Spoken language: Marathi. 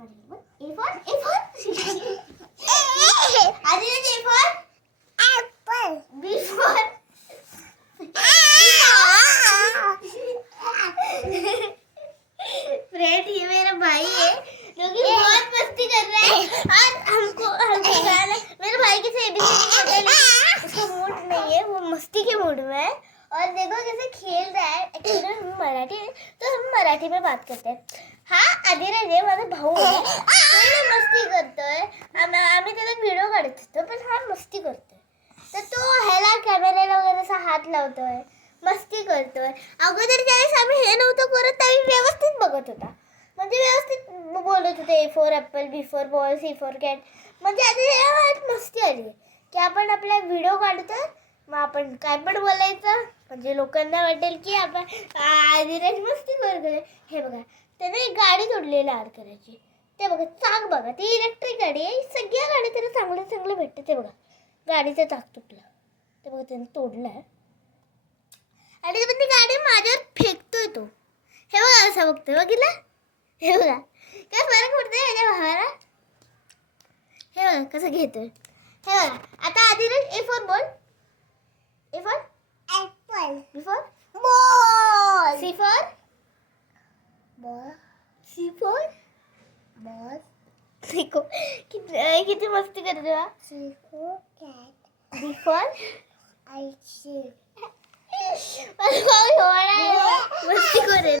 A for Adira's A for apple. B for friend, ये मेरा भाई है जो कि बहुत मस्ती कर रहा है और हमको गाना मेरे भाई के से उसका मूड नहीं है, वो मस्ती के मूड में है। और देखो कैसे खेल रहा है। एक्चुअली हम मराठी है तो हम मराठी में बात करते हैं। हा आदिराज आहे माझा भाऊ आहे, तो मस्ती करतोय, आम्ही त्याला व्हिडिओ काढत असतो पण हा मस्ती करतोय। तर तो ह्याला कॅमेऱ्याला वगैरे असा हात लावतोय, मस्ती करतोय। अगोदर ज्यावेळेस आम्ही हे नव्हतं करत त्यावेळी व्यवस्थित बघत होता, म्हणजे व्यवस्थित बोलत होते। A for Apple, B for ball, C for cat. म्हणजे आता मस्ती आली की आपण आपला व्हिडिओ काढतोय, मग आपण काय पण बोलायचं, म्हणजे लोकांना वाटेल की आपण आदिराज मस्ती करतोय। हे बघा त्याने एक गाडी तोडलेली लाड करायची, ते बघा चाक बघा, ती इलेक्ट्रिक गाडी आहे। सगळ्या गाड्या त्याला चांगलं चांगलं भेटतं। ते बघा गाडीचं चाक तुटलं, ते बघा त्याने तोडलं आणि ती गाडी माझ्यावर फेकतोय तो। हे बघा असं बघतोय, बघितलं? हे बघा काय फरक पडतोय माझ्या भावाला। हे बघा कसं घेतोय। हे बघा आता Adiraj A for ball, A for Apple, B for ball, C for ball, C for ball. देखो किती मस्ती करते हा। C for cat, D for ice cream. मस्ती करेल।